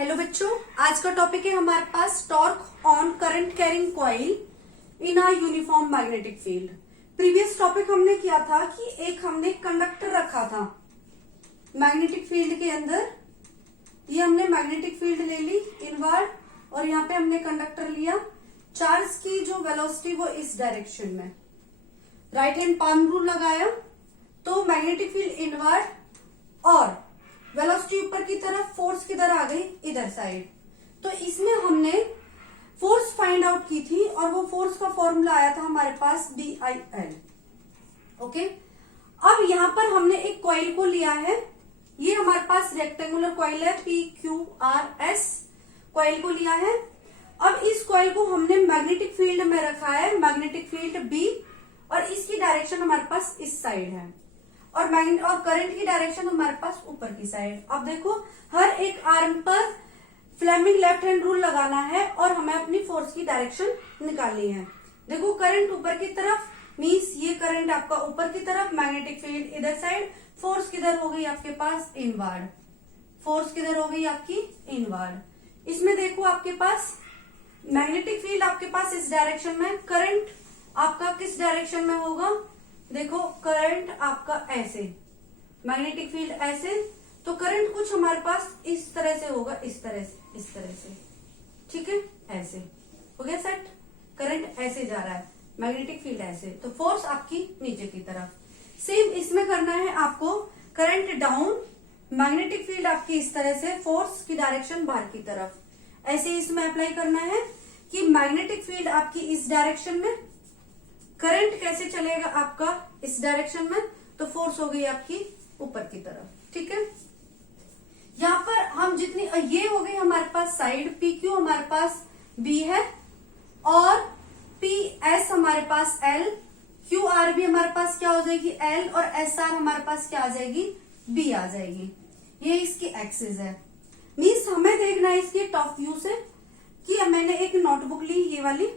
Hello बच्चों, आज का टॉपिक है हमारे पास torque on current carrying coil in a uniform magnetic field. Previous topic हमने किया था कि एक हमने कंडक्टर रखा था मैग्नेटिक फील्ड के अंदर। ये हमने मैग्नेटिक फील्ड ले ली इनवर्ड और यहाँ पे हमने कंडक्टर लिया। चार्ज की जो वेलोसिटी वो इस डायरेक्शन में, राइट हैंड पाम रूल लगाया तो मैग्नेटिक फील्ड इनवर्ड और वेलोसिटी ऊपर की तरफ, फोर्स किधर आ गई, इधर साइड। तो इसमें हमने फोर्स फाइंड आउट की थी और वो फोर्स का फॉर्मूला आया था हमारे पास BIL। ओके, अब यहां पर हमने एक कॉइल को लिया है। ये हमारे पास रेक्टेंगुलर कॉइल है, PQRS कॉइल को लिया है। अब इस कॉइल को हमने मैग्नेटिक फील्ड में रखा है, मैग्नेटिक फील्ड B, और इसकी डायरेक्शन हमारे पास इस साइड है और करंट की डायरेक्शन हमारे पास ऊपर की साइड। अब देखो, हर एक आर्म पर फ्लेमिंग लेफ्ट हैंड रूल लगाना है और हमें अपनी फोर्स की डायरेक्शन निकालनी है। देखो, करंट ऊपर की तरफ मींस ये करंट आपका ऊपर की तरफ, मैग्नेटिक फील्ड इधर साइड, फोर्स किधर हो गई आपके पास, इनवर्ड। फोर्स किधर हो गई आपकी, इनवर्ड। इसमें देखो आपके पास मैग्नेटिक फील्ड आपके पास इस डायरेक्शन में, करंट आपका किस डायरेक्शन में होगा, देखो करंट आपका ऐसे, मैग्नेटिक फील्ड ऐसे, तो करंट कुछ हमारे पास इस तरह से होगा, इस तरह से, इस तरह से, ठीक है, ऐसे हो गया सेट। करंट ऐसे जा रहा है, मैग्नेटिक फील्ड ऐसे, तो फोर्स आपकी नीचे की तरफ। सेम इसमें करना है आपको, करंट डाउन, मैग्नेटिक फील्ड आपकी इस तरह से, फोर्स की डायरेक्शन बाहर की तरफ। ऐसे इसमें अप्लाई करना है कि मैग्नेटिक फील्ड आपकी इस डायरेक्शन में, करंट कैसे चलेगा आपका इस डायरेक्शन में, तो फोर्स हो गई आपकी ऊपर की तरफ, ठीक है। यहाँ पर हम जितनी, ये हो गई हमारे पास साइड, PQ हमारे पास B है और PS हमारे पास L, QR भी हमारे पास क्या हो जाएगी, L, और SR हमारे पास क्या आ जाएगी, B आ जाएगी। ये इसकी एक्सिस है। मीन्स हमें देखना है इसके टॉप व्यू से कि मैंने एक नोटबुक ली, ये वाली।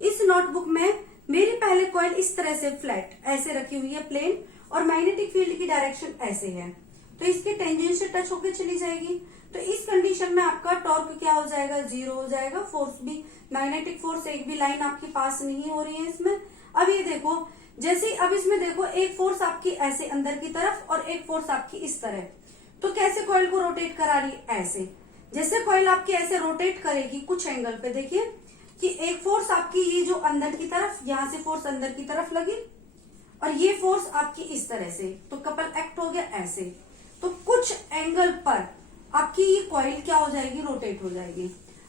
इस नोटबुक में मेरी पहले कॉइल इस तरह से फ्लैट ऐसे रखी हुई है, प्लेन, और मैग्नेटिक फील्ड की डायरेक्शन ऐसे है, तो इसके टेंजेंट से टच होकर चली जाएगी। तो इस कंडीशन में आपका टॉर्क क्या हो जाएगा, 0 हो जाएगा। फोर्स भी, मैग्नेटिक फोर्स एक भी लाइन आपके पास नहीं हो रही है इसमें। अब ये देखो, जैसे अब इसमें देखो, एक फोर्स आपकी ऐसे अंदर की तरफ और एक फोर्स आपकी इस तरह, तो कैसे कॉइल को रोटेट करा रही है, ऐसे। जैसे कॉइल आपकी ऐसे रोटेट करेगी कुछ एंगल पे, देखिए कि एक फोर्स आपकी ये जो अंदर की तरफ, यहां से फोर्स अंदर की तरफ लगी और ये फोर्स आपकी इस तरह से, तो कपल एक्ट हो गया ऐसे। तो कुछ एंगल पर आपकी ये कॉइल क्या हो जाएगी, रोटेट हो जाएगी।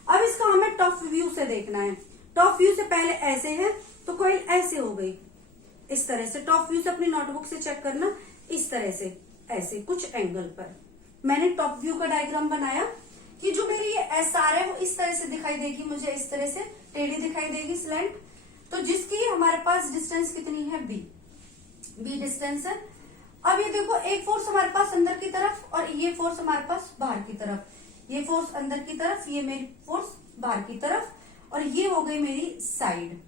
अब इसका हमें टॉप व्यू से देखना है। टॉप व्यू से पहले ऐसे है तो कॉइल ऐसे हो गई, इस तरह से। टॉप व्यू से अपनी नोटबुक से चेक करना, इस तरह से, ऐसे कुछ एंगल पर मैंने टॉप व्यू का डायग्राम बनाया कि जो मेरी ये SR है वो इस तरह से दिखाई देगी, मुझे इस तरह से टेढ़ी दिखाई देगी, स्लैंट। तो जिसकी हमारे पास डिस्टेंस कितनी है, B डिस्टेंस है। अब ये देखो, एक फोर्स हमारे पास अंदर की तरफ और ये फोर्स हमारे पास बाहर की तरफ। ये फोर्स अंदर की तरफ, ये मेरी फोर्स बाहर की तरफ, और ये हो गई मेरी साइड,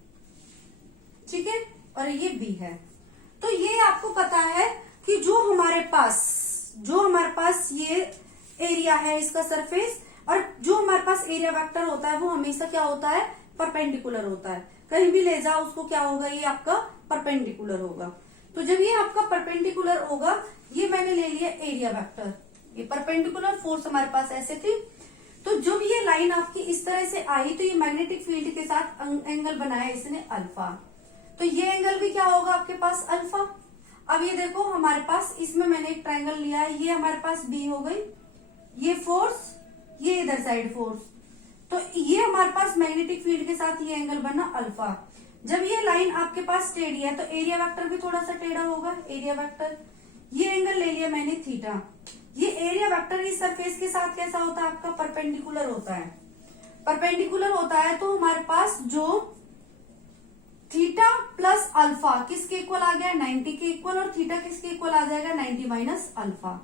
ठीक है, और ये B है। तो ये आपको पता है कि जो हमारे पास ये एरिया है इसका सरफेस, और जो हमारे पास एरिया वेक्टर होता है वो हमेशा क्या होता है, परपेंडिकुलर होता है। कहीं भी ले जाओ उसको क्या होगा, ये आपका परपेंडिकुलर होगा। तो जब ये आपका परपेंडिकुलर होगा, ये मैंने ले लिया एरिया वेक्टर, ये परपेंडिकुलर फोर्स हमारे पास ऐसे थी। तो जब ये लाइन आपकी इस तरह से आई तो ये मैग्नेटिक फील्ड के साथ एंगल बनाया इसने अल्फा, तो ये एंगल भी क्या होगा आपके पास, अल्फा। अब ये देखो, हमारे पास इसमें मैंने एक ट्रायंगल लिया है, ये हमारे पास B हो गई, ये फोर्स, ये इधर साइड फोर्स, तो ये हमारे पास मैग्नेटिक फील्ड के साथ ये एंगल बना अल्फा। जब ये लाइन आपके पास टेढ़ी है तो एरिया वेक्टर भी थोड़ा सा टेढ़ा होगा, एरिया वेक्टर। ये एंगल ले लिया मैंने थीटा। ये एरिया वेक्टर इस सरफेस के साथ कैसा होता है आपका, परपेंडिकुलर होता है। परपेंडिकुलर होता है तो हमारे पास जो थीटा प्लस अल्फा किसके इक्वल आ गया, 90 के इक्वल, और थीटा किसके इक्वल आ जाएगा, 90 माइनस अल्फा।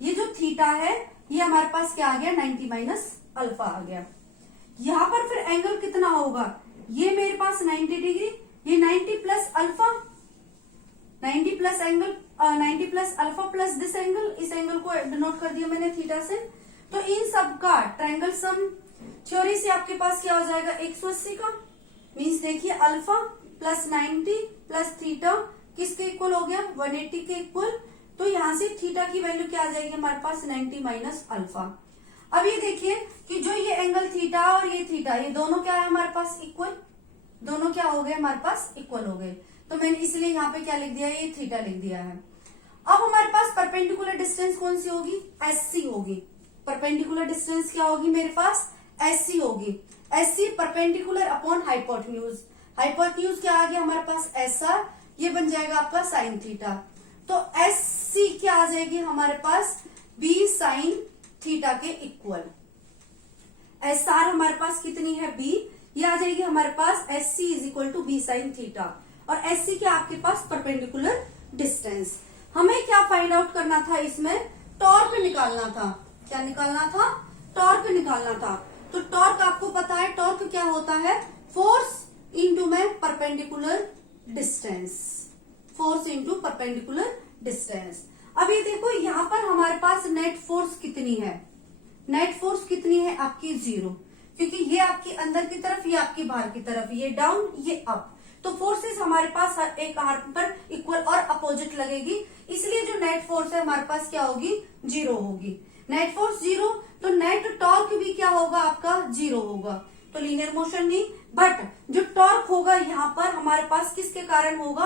ये जो थीटा है ये हमारे पास क्या आ गया, 90 माइनस अल्फा आ गया। यहां पर फिर एंगल कितना होगा, ये मेरे पास 90 डिग्री, ये 90 plus alpha, 90 plus angle 90 plus alpha plus this angle, इस एंगल को डिनोट कर दिया मैंने थीटा से। तो इन सब का ट्रायंगल सम थ्योरी से आपके पास क्या हो जाएगा 180 का, मीन्स देखिए अल्फा प्लस 90 प्लस थीटा किसके इक्वल हो गया 180 के इक्वल। तो यहां से थीटा की वैल्यू क्या आ जाएगी हमारे पास 90 माइनस अल्फा। अब ये देखिए कि जो ये एंगल थीटा और ये थीटा ये दोनों क्या है हमारे पास इक्वल, दोनों क्या हो गए हमारे पास इक्वल हो गए। तो मैंने इसलिए यहाँ पे क्या लिख दिया ये थीटा लिख दिया है। अब हमारे पास परपेंडिकुलर डिस्टेंस कौन सी होगी एससी होगी। परपेंडिकुलर डिस्टेंस क्या होगी मेरे पास एससी होगी। SC perpendicular upon hypotenuse. Hypotenuse क्या आ गया हमारे पास एसआर, ये बन जाएगा आपका साइन थीटा। तो एससी क्या आ जाएगी हमारे पास बी साइन थीटा के इक्वल। एसआर हमारे पास कितनी है बी, ये आ जाएगी हमारे पास S C is equal to B sine theta. और एस सी क्या आपके पास परपेंडिकुलर डिस्टेंस। हमें क्या फाइंड आउट करना था इसमें टॉर्क निकालना था। क्या निकालना था टॉर्क निकालना था। तो टॉर्क आपको पता है टॉर्क क्या होता है फोर्स इंटू में perpendicular distance, force into perpendicular distance. अब ये देखो यहाँ पर हमारे पास नेट फोर्स कितनी है, नेट फोर्स कितनी है आपकी 0, क्योंकि ये आपकी अंदर की तरफ ये आपकी बाहर की तरफ, ये डाउन ये अप। तो फोर्सेस हमारे पास हर एक आर्म पर इक्वल और अपोजिट लगेगी, इसलिए जो नेट फोर्स है हमारे पास क्या होगी 0 होगी। नेट फोर्स 0 तो नेट टॉर्क भी क्या होगा आपका 0 होगा। तो लीनियर मोशन नहीं, बट जो टॉर्क होगा यहाँ पर हमारे पास किसके कारण होगा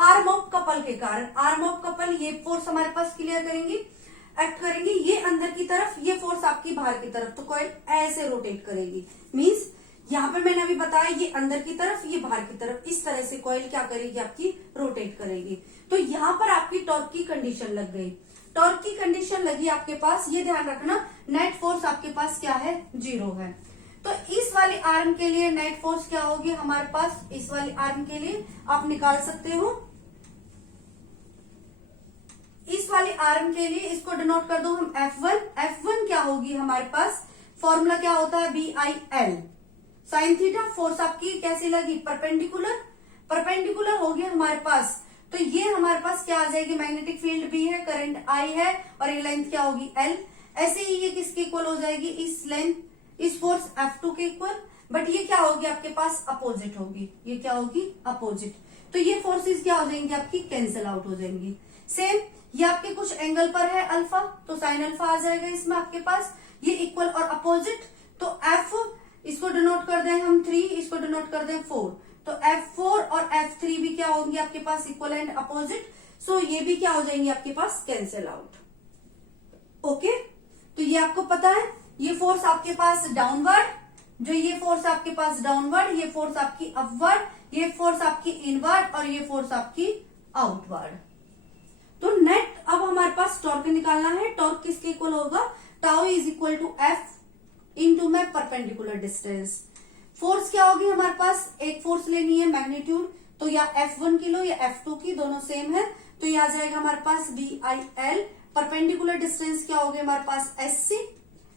आर्म ऑफ कपल के कारण। आर्म ऑफ कपल ये फोर्स हमारे पास क्लियर करेंगी एक्ट करेंगी, ये अंदर की तरफ ये फोर्स आपकी बाहर की तरफ। तो कॉइल ऐसे रोटेट करेगी, मीन्स यहाँ पे मैंने अभी बताया ये अंदर की तरफ ये बाहर की तरफ, इस तरह से कॉइल क्या करेगी आपकी रोटेट करेगी। तो यहाँ पर आपकी टॉर्क की कंडीशन लग गई। टॉर्क की कंडीशन लगी आपके पास, ये ध्यान रखना नेट फोर्स आपके पास क्या है 0 है। तो इस वाली आर्म के लिए नेट फोर्स क्या होगी हमारे पास, इस वाली आर्म के लिए आप निकाल सकते हो। इस वाली आर्म के लिए इसको डिनोट कर दो हम F1। F1 क्या होगी हमारे पास फॉर्मूला क्या होता है BIL साइन थीटा। फोर्स आपकी कैसी लगी परपेंडिकुलर, परपेंडिकुलर होगी हमारे पास। तो ये हमारे पास क्या आ जाएगी मैग्नेटिक फील्ड B है, करंट I है और ये लेंथ क्या होगी L। ऐसे ही ये किसके इक्वल हो जाएगी इस लेंथ इस फोर्स F2 के इक्वल, बट ये क्या होगी आपके पास अपोजिट होगी, ये क्या होगी अपोजिट। तो ये फोर्सेस क्या हो जाएंगी आपकी कैंसिल आउट हो जाएंगी। सेम ये आपके कुछ एंगल पर है अल्फा, तो साइन अल्फा आ जाएगा इसमें आपके पास, ये इक्वल और अपोजिट। तो F इसको डिनोट कर दें हम 3, इसको डिनोट कर दें 4, तो F4 और F3 भी क्या होंगे आपके पास इक्वल एंड अपोजिट। सो ये भी क्या हो जाएंगे आपके पास कैंसिल आउट। ओके, तो ये आपको पता है ये फोर्स आपके पास डाउनवर्ड, जो ये फोर्स आपके पास डाउनवर्ड, ये फोर्स आपकी अपवर्ड, ये फोर्स आपकी इनवर्ड और ये फोर्स आपकी आउटवर्ड। तो नेट अब हमारे पास टॉर्क निकालना है। टॉर्क किसके इक्वल होगा tau is equal to F into में परपेंडिकुलर डिस्टेंस। फोर्स क्या होगी हमारे पास, एक फोर्स लेनी है मैग्नीट्यूड, तो या F1 की लो या F2 की, दोनों सेम है। तो ये आ जाएगा हमारे पास BIL। परपेंडिकुलर डिस्टेंस क्या होगी हमारे पास SC,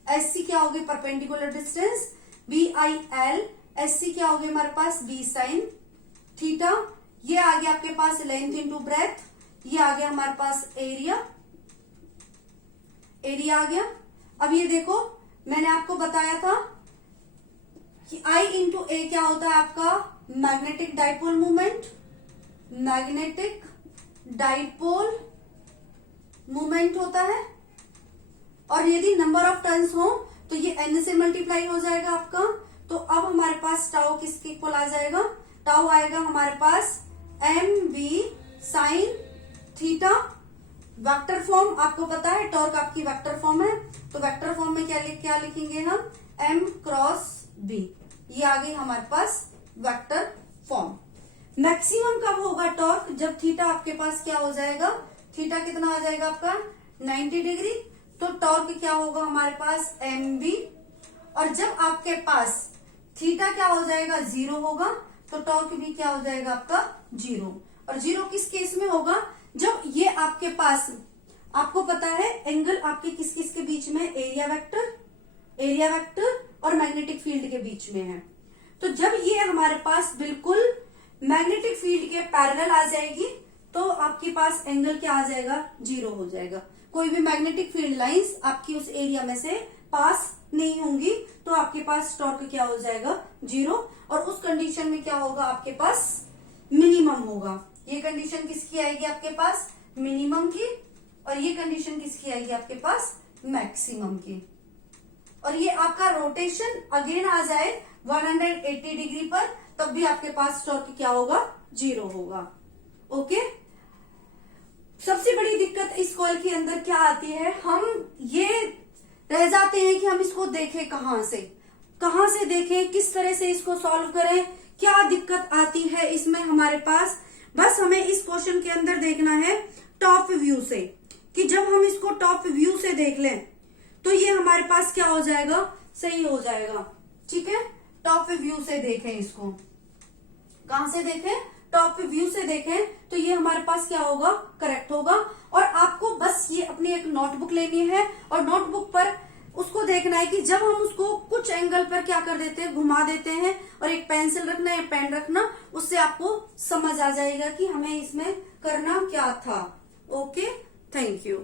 SC क्या होगी परपेंडिकुलर डिस्टेंस BIL, SC क्या होगी हमारे पास B साइन थीटा। ये आ गया आपके पास लेंथ इंटू ब्रेथ, ये आ गया हमारे पास एरिया, एरिया आ गया। अब ये देखो मैंने आपको बताया था कि I इंटू ए क्या होता है आपका magnetic dipole movement, magnetic dipole movement होता है। और यदि नंबर ऑफ टर्न्स हो तो ये n से मल्टीप्लाई हो जाएगा आपका। तो अब हमारे पास टाउ किसके इक्वल आ जाएगा, टाउ आएगा हमारे पास mv sine theta. Vector form आपको पता है टॉर्क आपकी वेक्टर फॉर्म है, तो वेक्टर फॉर्म में क्या लिखेंगे हम m क्रॉस b। ये आ गई हमारे पास वेक्टर फॉर्म। मैक्सिमम कब होगा टॉर्क, जब थीटा आपके पास क्या हो जाएगा, थीटा कितना आ जाएगा आपका 90 डिग्री। तो टॉर्क क्या होगा हमारे पास mv। और जब आपके पास थीटा क्या हो जाएगा 0 होगा तो टॉर्क भी क्या हो जाएगा आपका 0। और 0 किस केस में होगा, जब ये आपके पास आपको पता है एंगल आपके किस किस के बीच में, एरिया वेक्टर और मैग्नेटिक फील्ड के बीच में है। तो जब ये हमारे पास बिल्कुल मैग्नेटिक फील्ड के पैरेलल आ जाएगी तो आपके पास एंगल क्या आ जाएगा 0 हो जाएगा। कोई भी मैग्नेटिक फील्ड लाइंस आपकी उस एरिया में से पास नहीं होंगी, तो आपके पास टॉर्क क्या हो जाएगा, 0। और उस कंडीशन में क्या होगा, आपके पास मिनिमम होगा। ये कंडीशन किसकी आएगी आपके पास, मिनिमम की, और ये कंडीशन किसकी आएगी आपके पास, मैक्सिमम की। और ये आपका रोटेशन अगेन आ जाए 180 डिग्री पर, तब भी आपके पास टॉर्क क्या होगा, 0 होगा। ओके। सबसे बड़ी दिक्कत इस कॉइल के अंदर क्या आती है, हम ये रह जाते हैं कि हम इसको देखें कहां से देखें, किस तरह से इसको सॉल्व करें, क्या दिक्कत आती है इसमें हमारे पास। बस हमें इस क्वेश्चन के अंदर देखना है टॉप व्यू से, कि जब हम इसको टॉप व्यू से देख लें तो ये हमारे पास क्या हो जाएगा, सही हो जाएगा। ठीक है, टॉप व्यू से देखें इसको, कहां से देखें, टॉप व्यू से देखें तो ये हमारे पास क्या होगा, करेक्ट होगा। और आपको बस ये अपनी एक नोटबुक लेनी है और नोटबुक पर उसको देखना है कि जब हम उसको कुछ एंगल पर क्या कर देते हैं, घुमा देते हैं, और एक पेंसिल रखना या पेन रखना, उससे आपको समझ आ जाएगा कि हमें इसमें करना क्या था। Okay, thank you.